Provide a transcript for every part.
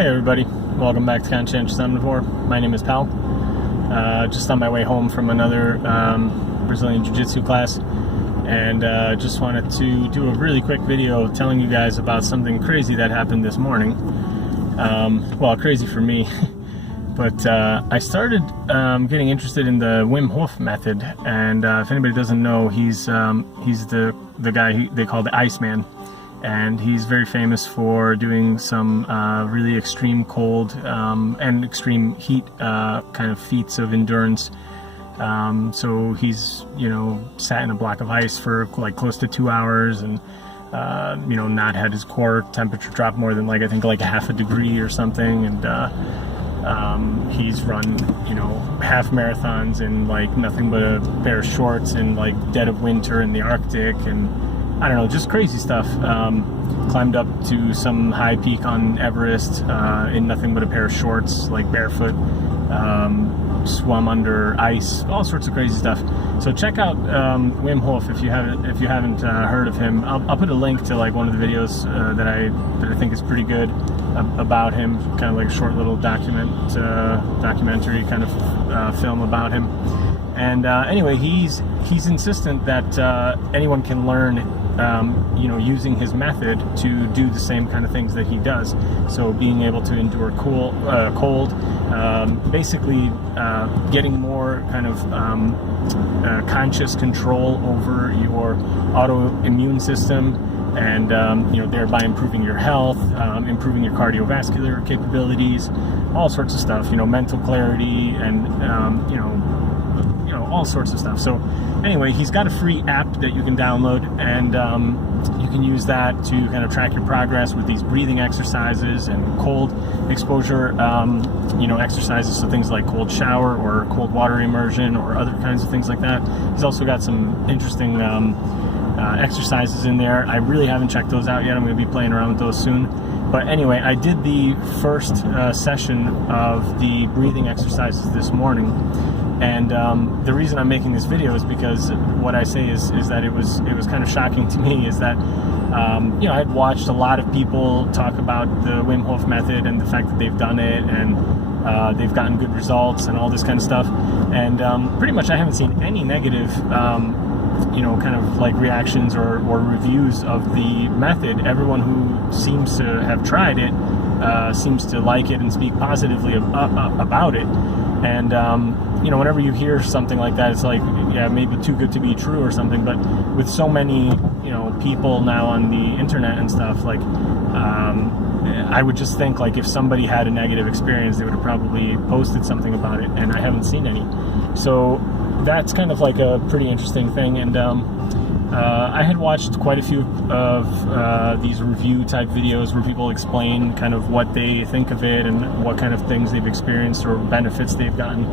Hey everybody, welcome back to Conscientious Omnivore. My name is Pal. Just on my way home from another Brazilian Jiu-Jitsu class, and just wanted to do a really quick video telling you guys about something crazy that happened this morning. Well, crazy for me, but I started getting interested in the Wim Hof Method, and if anybody doesn't know, he's the guy they call the Iceman. And he's very famous for doing some really extreme cold and extreme heat kind of feats of endurance. So he's, sat in a block of ice for like close to 2 hours, and not had his core temperature drop more than I think half a degree or something. And he's run half marathons in nothing but a pair of shorts in dead of winter in the Arctic, and I don't know, just crazy stuff. Climbed up to some high peak on Everest in nothing but a pair of shorts, barefoot. Swum under ice, all sorts of crazy stuff. So check out Wim Hof if you haven't heard of him. I'll put a link to one of the videos that I think is pretty good about him, kind of like a short little documentary kind of film about him. And anyway, he's insistent that anyone can learn, using his method to do the same kind of things that he does. So being able to endure cold, basically getting more kind of conscious control over your autoimmune system, and thereby improving your health, improving your cardiovascular capabilities, all sorts of stuff. Mental clarity, and all sorts of stuff. So anyway, he's got a free app that you can download, and you can use that to kind of track your progress with these breathing exercises and cold exposure exercises, so things like cold shower or cold water immersion or other kinds of things like that. He's also got some interesting exercises in there. I really haven't checked those out yet. I'm going to be playing around with those soon. But anyway, I did the first session of the breathing exercises this morning. And the reason I'm making this video is because what I say is that it was kind of shocking to me, is that I had watched a lot of people talk about the Wim Hof Method and the fact that they've done it, and they've gotten good results and all this kind of stuff. And pretty much I haven't seen any negative kind of reactions or reviews of the method. Everyone who seems to have tried it seems to like it and speak positively about it. And whenever you hear something like that, it's maybe too good to be true or something. But with so many people now on the internet and stuff, I would just think if somebody had a negative experience, they would have probably posted something about it, and I haven't seen any. So that's kind of a pretty interesting thing. And I had watched quite a few of these review type videos where people explain kind of what they think of it and what kind of things they've experienced or benefits they've gotten.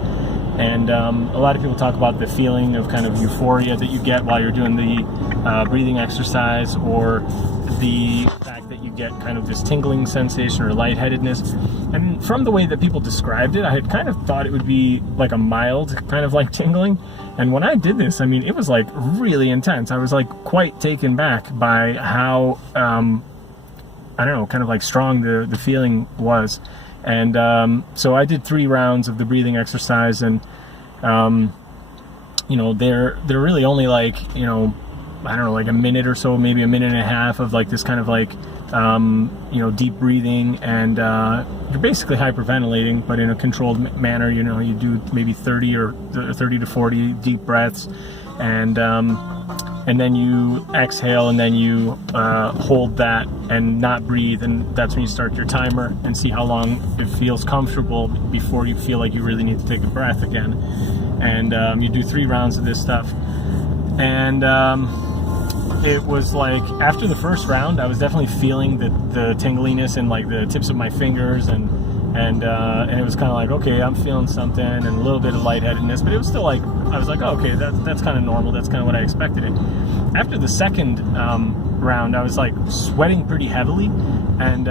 And a lot of people talk about the feeling of kind of euphoria that you get while you're doing the breathing exercise, or the fact that you get kind of this tingling sensation or lightheadedness. And from the way that people described it, I had kind of thought it would be a mild kind of tingling. And when I did this, it was really intense. I was quite taken back by how, I don't know, kind of strong the feeling was. And so I did 3 rounds of the breathing exercise, and they're really only I don't know, a minute or so, maybe a minute and a half of this kind of deep breathing, and you're basically hyperventilating, but in a controlled manner. You do maybe 30 to 40 deep breaths, and then you exhale, and then you hold that and not breathe, and that's when you start your timer and see how long it feels comfortable before you feel like you really need to take a breath again. And you do 3 rounds of this stuff, and it was after the first round, I was definitely feeling the tingliness in the tips of my fingers, and it was kind of okay, I'm feeling something, and a little bit of lightheadedness, but it was still I was oh, okay, that's kind of normal, that's kind of what I expected it. After the second round, I was sweating pretty heavily, and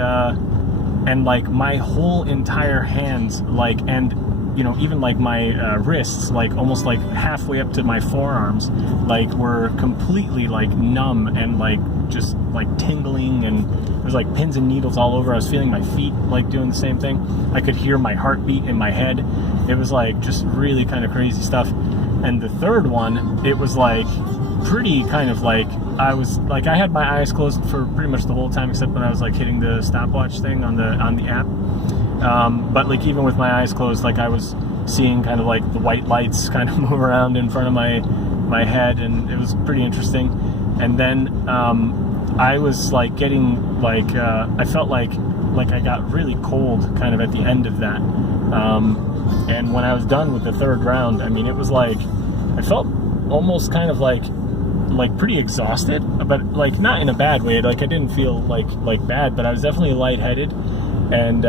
my whole entire hands and even like my wrists, like almost like halfway up to my forearms, like were completely like numb and like just like tingling, and it was like pins and needles all over. I was feeling my feet like doing the same thing. I could hear my heartbeat in my head. It was like just really kind of crazy stuff. And the third one, it was like pretty kind of like, I was like, I had my eyes closed for pretty much the whole time, except when I was like hitting the stopwatch thing on the app. But like even with my eyes closed, like I was seeing kind of like the white lights kind of move around in front of my head, and it was pretty interesting. And then I was like getting like I felt like I got really cold kind of at the end of that. And when I was done with the third round, I mean, it was like I felt almost kind of like pretty exhausted, but like not in a bad way. Like I didn't feel like bad, but I was definitely lightheaded, and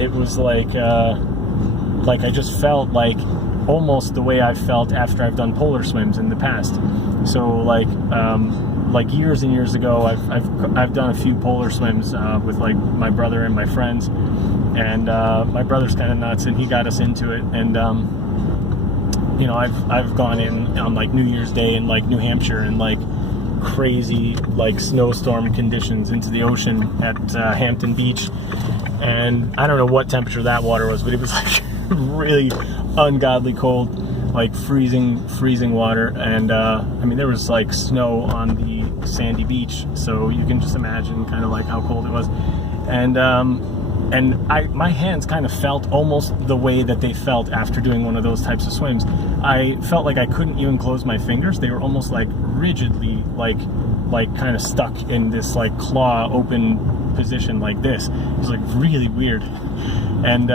it was like I just felt like almost the way I felt after I've done polar swims in the past. So like years and years ago, I've done a few polar swims with like my brother and my friends, and my brother's kind of nuts, and he got us into it. And I've gone in on like New Year's Day in like New Hampshire in like crazy like snowstorm conditions into the ocean at Hampton Beach, and I don't know what temperature that water was, but it was like really ungodly cold, like freezing water. And I mean, there was like snow on the sandy beach, so you can just imagine kind of like how cold it was. And my hands kind of felt almost the way that they felt after doing one of those types of swims. I felt like I couldn't even close my fingers. They were almost like rigidly like kind of stuck in this like claw open position like this. It was like really weird. And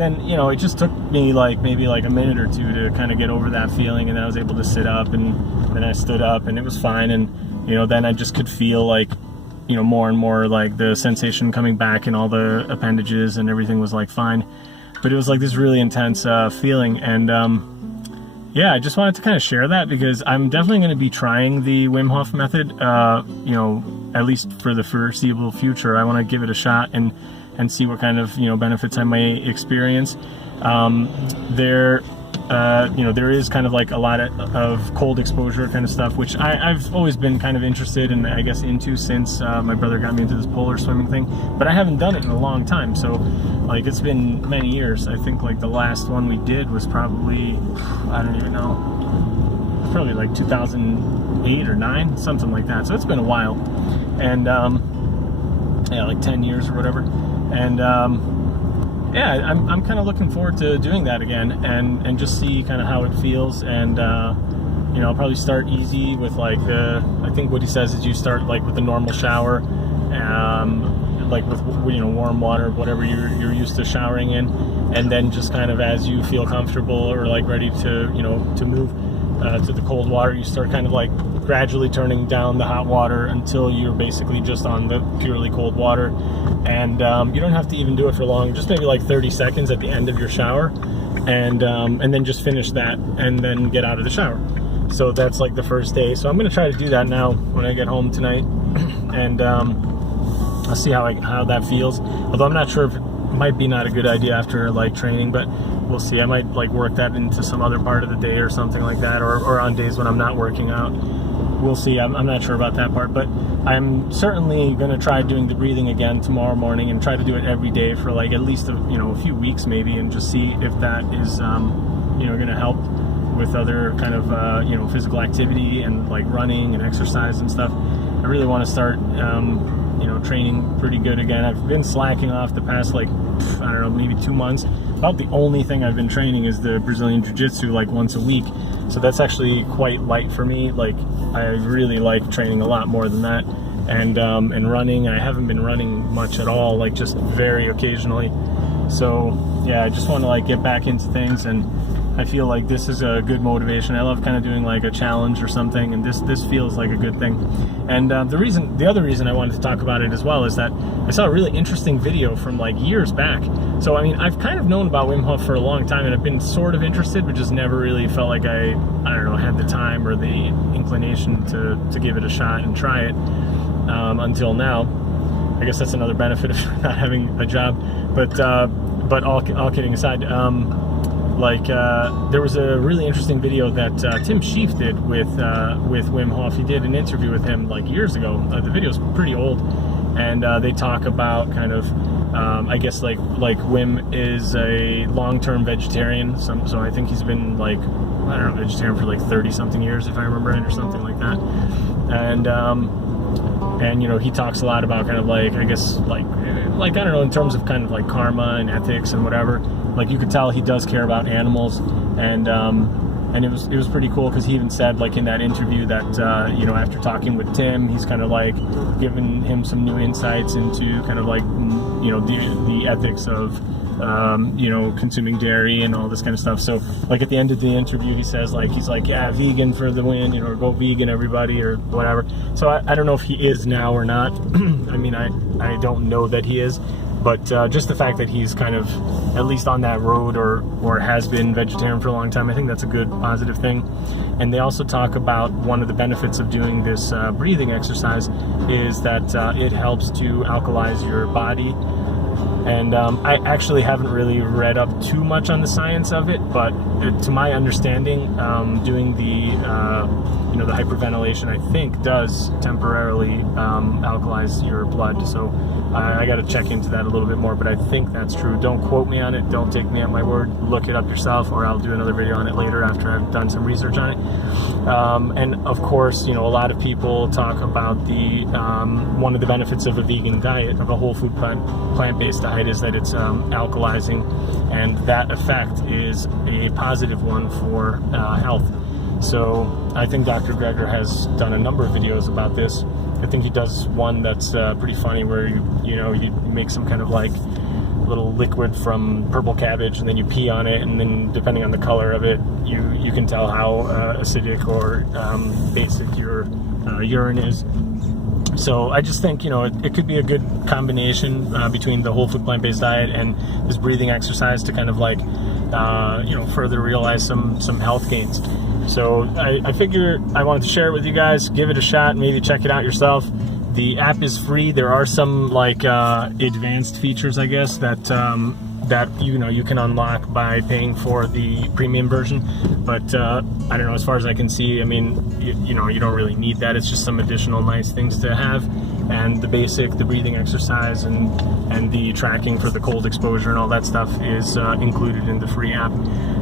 then it just took me like maybe like a minute or two to kind of get over that feeling, and then I was able to sit up, and then I stood up, and it was fine. And then I just could feel like more and more like the sensation coming back in all the appendages, and everything was like fine. But it was like this really intense feeling. And I just wanted to kind of share that, because I'm definitely going to be trying the Wim Hof Method, at least for the foreseeable future. I want to give it a shot and see what kind of benefits I may experience. There is kind of like a lot of cold exposure kind of stuff, which I've always been kind of interested in, I guess, into since my brother got me into this polar swimming thing, but I haven't done it in a long time. So like it's been many years. I think like the last one we did was probably, I don't even know, probably like 2008 or 9, something like that. So it's been a while, and like 10 years or whatever. And I'm kind of looking forward to doing that again, and just see kind of how it feels. And I'll probably start easy with like I think what he says is you start like with the normal shower, like with warm water, whatever you're used to showering in, and then just kind of as you feel comfortable or like ready to move to the cold water, you start kind of like gradually turning down the hot water until you're basically just on the purely cold water. And you don't have to even do it for long, just maybe like 30 seconds at the end of your shower, and then just finish that and then get out of the shower. So that's like the first day. So I'm going to try to do that now when I get home tonight, and I'll see how that feels. Although I'm not sure if it might be not a good idea after like training, but we'll see. I might like work that into some other part of the day or something like that, or on days when I'm not working out. We'll see. I'm not sure about that part, but I'm certainly going to try doing the breathing again tomorrow morning, and try to do it every day for like at least a few weeks maybe, and just see if that is going to help with other kind of physical activity and like running and exercise and stuff. I really want to start training pretty good again. I've been slacking off the past like I don't know, maybe 2 months. About the only thing I've been training is the Brazilian Jiu-Jitsu like once a week. So that's actually quite light for me. Like I really like training a lot more than that. And running, I haven't been running much at all, like just very occasionally. So yeah, I just want to like get back into things, and I feel like this is a good motivation. I love kind of doing like a challenge or something, and this feels like a good thing. And the other reason I wanted to talk about it as well is that I saw a really interesting video from like years back. So I mean, I've kind of known about Wim Hof for a long time, and I've been sort of interested, but just never really felt like I don't know, had the time or the inclination to give it a shot and try it until now. I guess that's another benefit of not having a job. But but all kidding aside, there was a really interesting video that Tim Sheaf did with Wim Hof. He did an interview with him like years ago. The video's pretty old, and they talk about kind of, I guess like Wim is a long-term vegetarian. So I think he's been like, I don't know, vegetarian for like 30 something years, if I remember right, or something like that. And you know, he talks a lot about kind of like, I guess like I don't know, in terms of kind of like karma and ethics and whatever. Like you could tell he does care about animals, and it was pretty cool because he even said like in that interview that you know, after talking with Tim, he's kind of like giving him some new insights into kind of like, you know, the ethics of you know, consuming dairy and all this kind of stuff. So like at the end of the interview, he says like, he's like, yeah, vegan for the win, you know, or go vegan everybody or whatever. So I don't know if he is now or not. I mean, I don't know that he is, but just the fact that he's kind of at least on that road or has been vegetarian for a long time, I think that's a good positive thing. And they also talk about one of the benefits of doing this breathing exercise is that it helps to alkalize your body. And I actually haven't really read up too much on the science of it, but to my understanding, doing the you know, the hyperventilation, I think, does temporarily alkalize your blood. So I got to check into that a little bit more, but I think that's true. Don't quote me on it. Don't take me at my word. Look it up yourself, or I'll do another video on it later after I've done some research on it. And of course, you know, a lot of people talk about the one of the benefits of a vegan diet, of a whole food plant-based diet, is that it's alkalizing, and that effect is a positive one for health. So I think Dr. Greger has done a number of videos about this. I think he does one that's pretty funny, where you know, you make some kind of like little liquid from purple cabbage, and then you pee on it, and then depending on the color of it, you can tell how acidic or basic your urine is. So I just think, you know, it could be a good combination between the whole food plant-based diet and this breathing exercise to kind of like you know, further realize some health gains. So I figure I wanted to share it with you guys. Give it a shot, maybe check it out yourself. The app is free. There are some like advanced features, I guess, that that you know, you can unlock by paying for the premium version. But I don't know, as far as I can see, I mean, you know, you don't really need that. It's just some additional nice things to have. And the basic, the breathing exercise and the tracking for the cold exposure and all that stuff is included in the free app.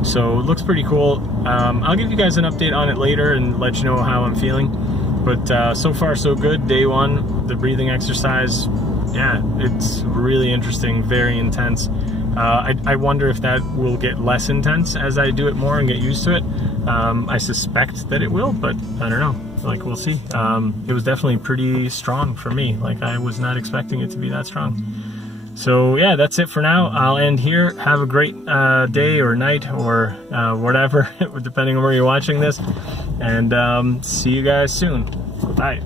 So it looks pretty cool. I'll give you guys an update on it later and let you know how I'm feeling. But so far so good. Day one, the breathing exercise, yeah, it's really interesting, very intense. I wonder if that will get less intense as I do it more and get used to it. I suspect that it will, but I don't know. Like, we'll see. It was definitely pretty strong for me. Like, I was not expecting it to be that strong. So yeah, that's it for now. I'll end here. Have a great day or night or whatever, depending on where you're watching this. And see you guys soon. Bye.